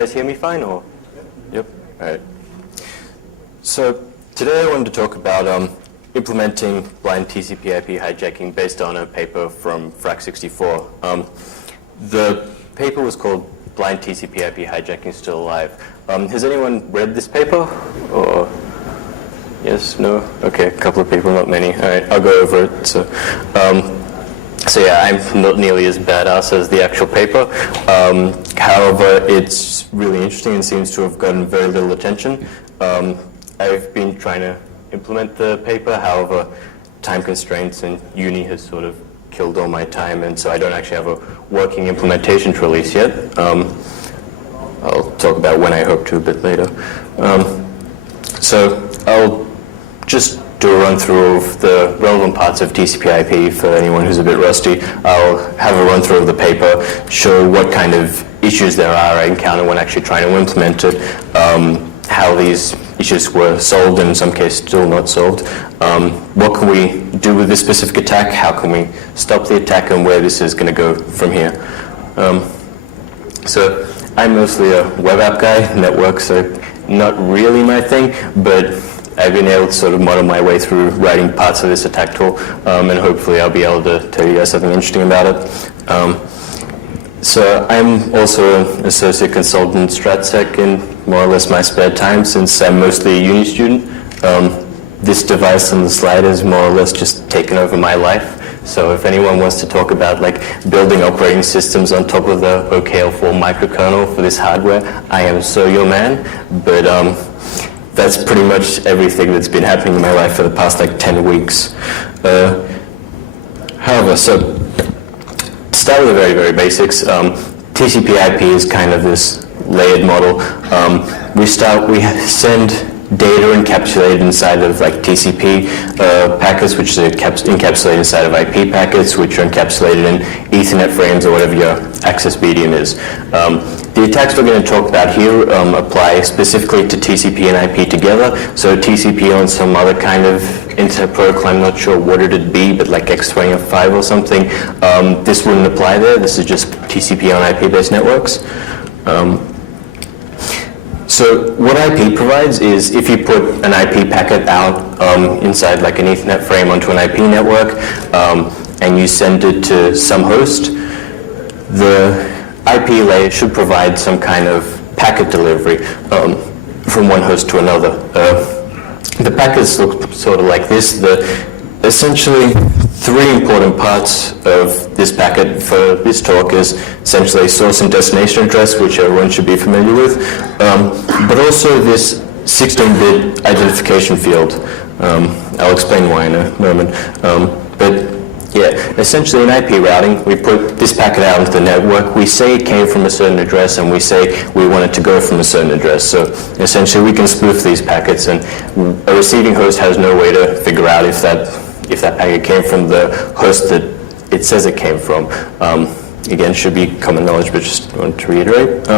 guys hear me fine, or? Yep. All right. So today I wanted to talk about implementing blind TCPIP hijacking based on a paper from FRAC64. The paper was called Blind TCPIP Hijacking Still Alive. Has anyone read this paper? Or yes, no? Okay, a couple of people, not many. All right, I'll go over it. So yeah, I'm not nearly as badass as the actual paper. However, it's really interesting and seems to have gotten very little attention. I've been trying to implement the paper, however, time constraints and uni has sort of killed all my time, and so I don't actually have a working implementation to release yet. I'll talk about when I hope to a bit later. So I'll just do a run through of the relevant parts of TCPIP for anyone who's a bit rusty. I'll have a run through of the paper, show what kind of issues there are I encounter when actually trying to implement it, how these issues were solved and in some cases still not solved, what can we do with this specific attack, how can we stop the attack, and where this is going to go from here. So I'm mostly a web app guy, network, so not really my thing, but I've been able to sort of model my way through writing parts of this attack tool, and hopefully I'll be able to tell you guys something interesting about it. So I'm also an associate consultant StratSec in more or less my spare time, since I'm mostly a uni student. This device on the slide is more or less just taken over my life. So if anyone wants to talk about like building operating systems on top of the OKL4 microkernel for this hardware, I am so your man. But that's pretty much everything that's been happening in my life for the past like 10 weeks. However, so to start with the very, very basics, TCP/IP is kind of this layered model. We send data encapsulated inside of like TCP packets, which are encapsulated inside of IP packets, which are encapsulated in Ethernet frames or whatever your access medium is. The attacks we're going to talk about here apply specifically to TCP and IP together. So TCP on some other kind of internet protocol, I'm not sure what it'd be, but like X25 or something, this wouldn't apply there. This is just TCP on IP-based networks. So what IP provides is if you put an IP packet out inside like an Ethernet frame onto an IP network, and you send it to some host, the IP layer should provide some kind of packet delivery from one host to another. The packets look sort of like this. Essentially, three important parts of this packet for this talk is essentially source and destination address, which everyone should be familiar with, but also this 16-bit identification field. I'll explain why in a moment. But yeah, essentially in IP routing, we put this packet out into the network. We say it came from a certain address, and we say we want it to go from a certain address. So essentially, we can spoof these packets, and a receiving host has no way to figure out if that packet came from the host that it says it came from. Again, should be common knowledge, but just want to reiterate.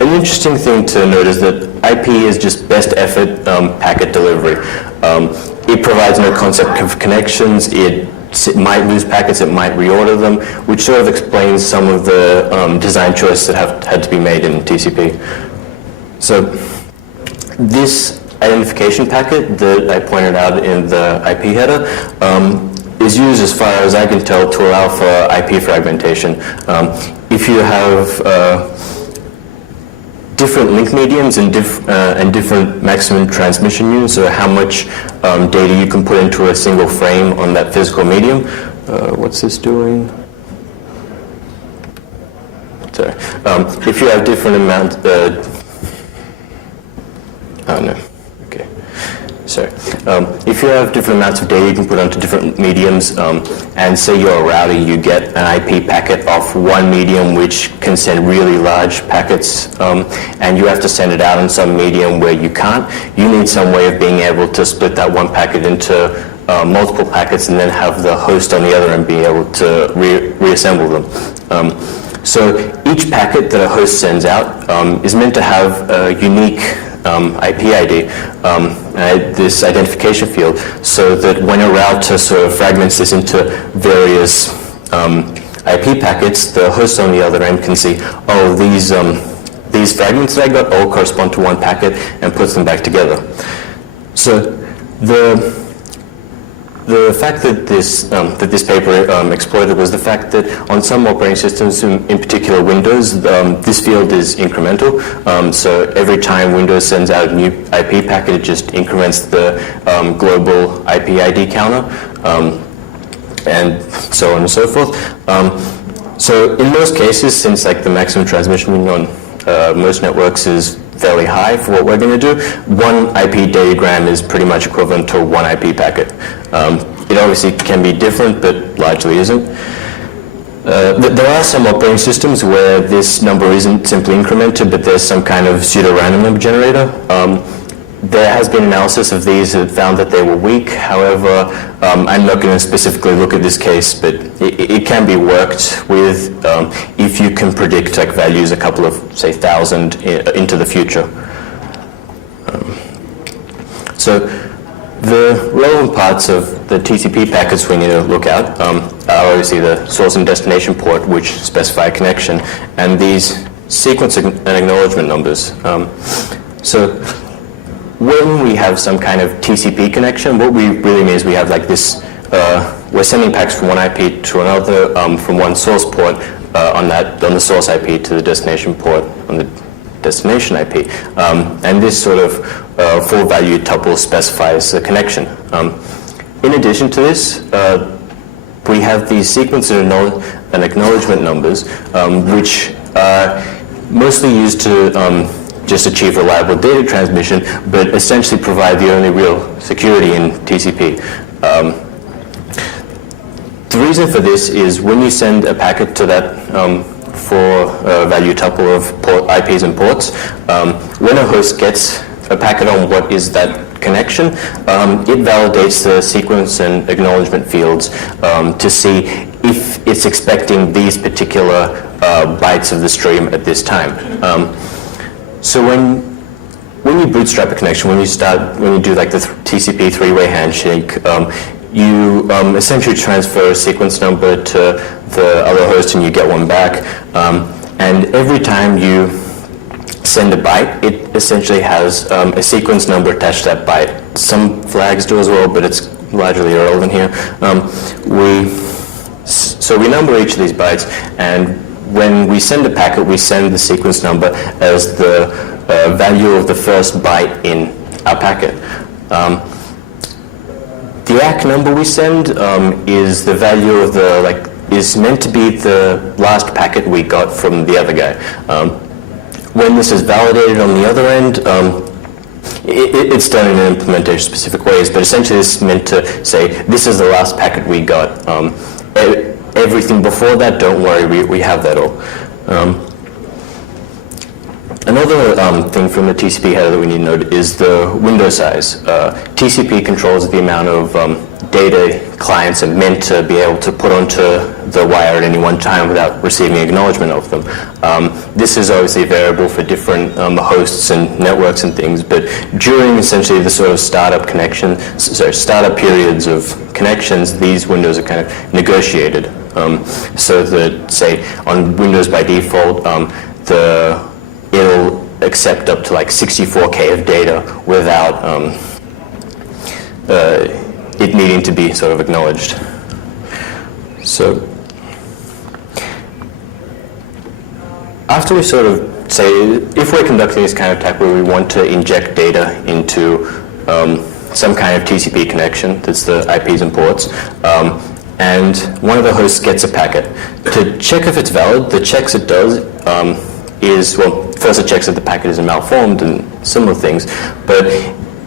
An interesting thing to note is that IP is just best effort packet delivery. It provides no concept of connections. It might lose packets, it might reorder them, which sort of explains some of the design choices that have had to be made in TCP. So this identification packet that I pointed out in the IP header is used, as far as I can tell, to allow for IP fragmentation. If you have different link mediums and different maximum transmission units, or how much data you can put into a single frame on that physical medium. What's this doing? Sorry. If you have different amounts, oh no. Okay. Sorry. If you have different amounts of data you can put onto different mediums, and say you're a router, you get an IP packet off one medium which can send really large packets, and you have to send it out on some medium where you can't. You need some way of being able to split that one packet into multiple packets and then have the host on the other end be able to reassemble them. So each packet that a host sends out is meant to have a unique IP ID, this identification field, so that when a router sort of fragments this into various IP packets, the host on the other end can see, oh, these fragments that I got all correspond to one packet, and puts them back together. So the fact that this paper exploited was the fact that on some operating systems, in particular Windows, this field is incremental. So every time Windows sends out a new IP packet, it just increments the global IP ID counter, and so on and so forth. So in most cases, since like the maximum transmission on most networks is fairly high for what we're going to do, one IP datagram is pretty much equivalent to one IP packet. It obviously can be different, but largely isn't. There are some operating systems where this number isn't simply incremented, but there's some kind of pseudo-random number generator. There has been analysis of these that found that they were weak. However, I'm not going to specifically look at this case, but it can be worked with if you can predict like values a couple of, say, 1,000 into the future. So the relevant parts of the TCP packets we need to look at are obviously the source and destination port, which specify a connection, and these sequence and acknowledgement numbers. So when we have some kind of TCP connection, what we really mean is we have like this, we're sending packets from one IP to another, from one source port on the source IP to the destination port on the destination IP. And this sort of full value tuple specifies the connection. In addition to this, we have these sequence and acknowledgement numbers, which are mostly used to just achieve reliable data transmission, but essentially provide the only real security in TCP. The reason for this is when you send a packet to that for a value tuple of IPs and ports, when a host gets a packet on what is that connection, it validates the sequence and acknowledgement fields to see if it's expecting these particular bytes of the stream at this time. So when you bootstrap a connection, when you do like the TCP three-way handshake, you essentially transfer a sequence number to the other host and you get one back. And every time you send a byte, it essentially has a sequence number attached to that byte. Some flags do as well, but it's largely irrelevant here. So we number each of these bytes, and when we send a packet, we send the sequence number as the value of the first byte in our packet. The ACK number we send is the value of is meant to be the last packet we got from the other guy. When this is validated on the other end, it's done in implementation-specific ways, but essentially this is meant to say, this is the last packet we got. Everything before that, don't worry, we have that all. Another thing from the TCP header that we need to note is the window size. TCP controls the amount of data clients are meant to be able to put onto the wire at any one time without receiving acknowledgement of them. This is obviously variable for different hosts and networks and things, but during essentially the sort of startup periods of connections, these windows are kind of negotiated. So that, say, on Windows by default, it'll accept up to like 64K of data without it needing to be sort of acknowledged. So after we sort of say, if we're conducting this kind of attack where we want to inject data into some kind of TCP connection, that's the IPs and ports, and one of the hosts gets a packet, to check if it's valid, the checks it does is, well, first it checks that the packet isn't malformed and similar things, but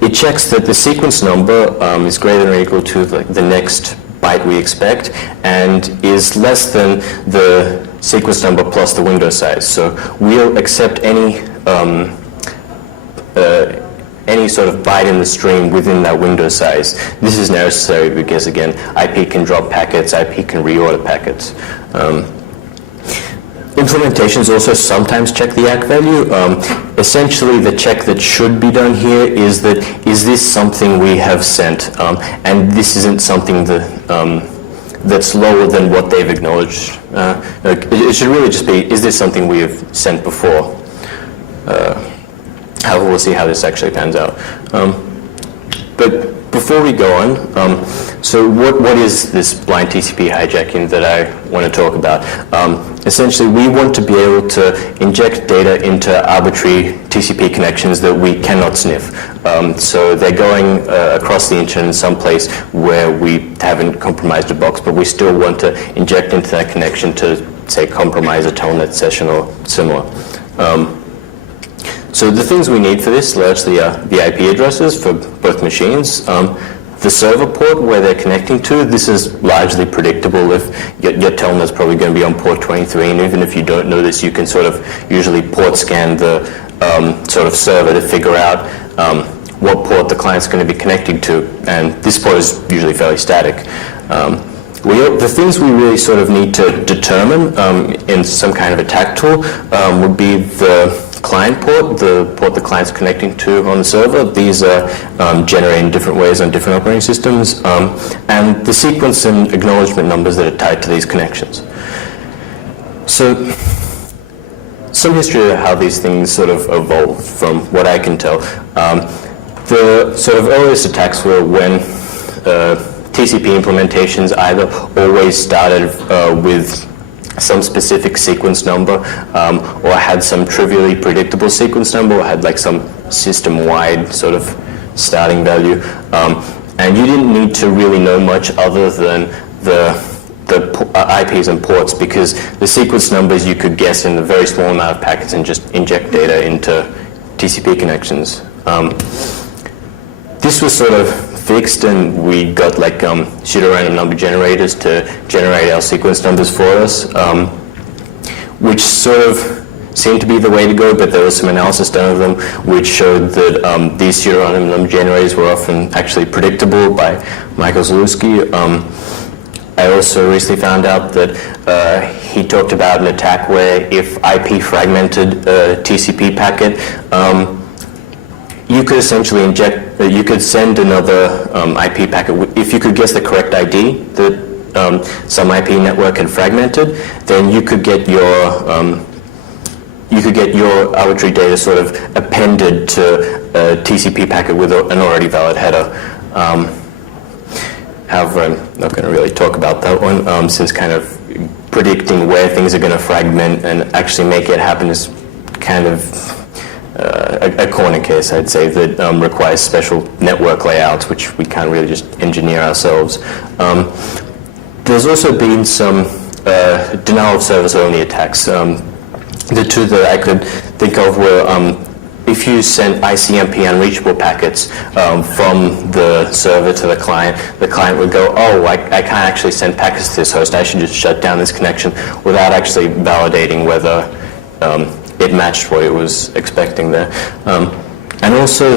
it checks that the sequence number is greater than or equal to the next byte we expect and is less than the sequence number plus the window size. So we'll accept any sort of byte in the stream within that window size. This is necessary because, again, IP can drop packets, IP can reorder packets. Implementations also sometimes check the ACK value. Essentially, the check that should be done here is this something we have sent? And this isn't something that's lower than what they've acknowledged. It should really just be, is this something we have sent before? However, we'll see how this actually pans out. But before we go on, so what is this blind TCP hijacking that I want to talk about? Essentially, we want to be able to inject data into arbitrary TCP connections that we cannot sniff. So they're going across the internet in some place where we haven't compromised a box, but we still want to inject into that connection to, say, compromise a telnet session or similar. So the things we need for this largely are the IP addresses for both machines, the server port where they're connecting to. This is largely predictable. If your telnet's probably going to be on port 23, and even if you don't know this, you can sort of usually port scan the sort of server to figure out what port the client's going to be connecting to, and this port is usually fairly static. The things we really sort of need to determine in some kind of attack tool would be the client port, the port the client's connecting to on the server. These are generated in different ways on different operating systems, and the sequence and acknowledgement numbers that are tied to these connections. So, some history of how these things sort of evolved from what I can tell. The sort of earliest attacks were when TCP implementations either always started with some specific sequence number, or had some trivially predictable sequence number, or had like some system-wide sort of starting value. And you didn't need to really know much other than the IPs and ports, because the sequence numbers you could guess in a very small amount of packets and just inject data into TCP connections. This was sort of fixed, and we got like pseudo-random number generators to generate our sequence numbers for us, which sort of seemed to be the way to go, but there was some analysis done of them which showed that these pseudo-random number generators were often actually predictable by Michael Zalewski. I also recently found out that he talked about an attack where if IP fragmented a TCP packet, you could essentially you could send another IP packet. If you could guess the correct ID that some IP network had fragmented, then you could get your arbitrary data sort of appended to a TCP packet with an already valid header. However, I'm not going to really talk about that one, since kind of predicting where things are going to fragment and actually make it happen is kind of a corner case, I'd say, that requires special network layouts, which we can't really just engineer ourselves. There's also been some denial of service only attacks. The two that I could think of were if you sent ICMP unreachable packets from the server to the client would go, oh, I can't actually send packets to this host, I should just shut down this connection, without actually validating whether it matched what it was expecting there. And also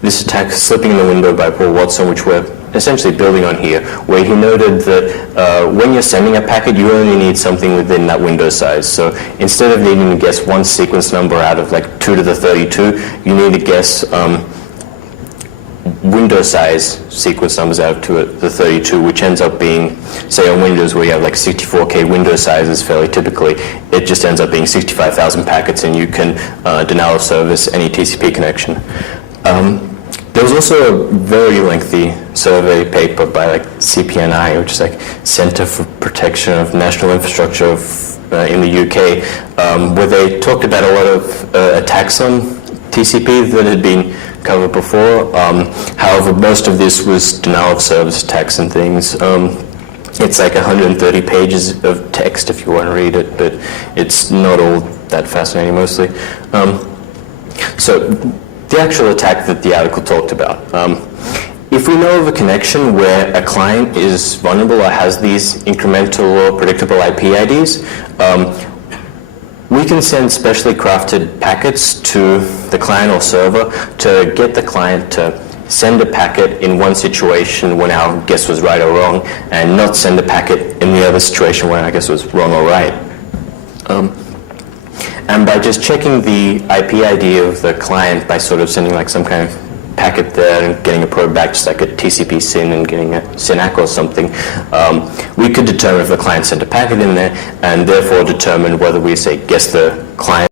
this attack, Slipping in the Window by Paul Watson, which we're essentially building on here, where he noted that when you're sending a packet, you only need something within that window size. So instead of needing to guess one sequence number out of like 2 to the 32, you need to guess window size sequence numbers out of 2 to the 32, which ends up being, say on Windows where you have like 64K window sizes fairly typically, it just ends up being 65,000 packets, and you can denial of service any TCP connection. There was also a very lengthy survey paper by like CPNI, which is like Center for Protection of National Infrastructure in the UK, where they talked about a lot of attacks on TCP that had been covered before. However, most of this was denial of service attacks and things. It's like 130 pages of text if you want to read it, but it's not all that fascinating mostly. So the actual attack that the article talked about. If we know of a connection where a client is vulnerable or has these incremental or predictable IP IDs, we can send specially crafted packets to the client or server to get the client to send a packet in one situation when our guess was right or wrong, and not send a packet in the other situation when our guess was wrong or right. And by just checking the IP ID of the client by sort of sending like some kind of packet there and getting a probe back, just like a TCP SYN and getting a SYN-ACK or something, we could determine if the client sent a packet in there, and therefore determine whether we say guess the client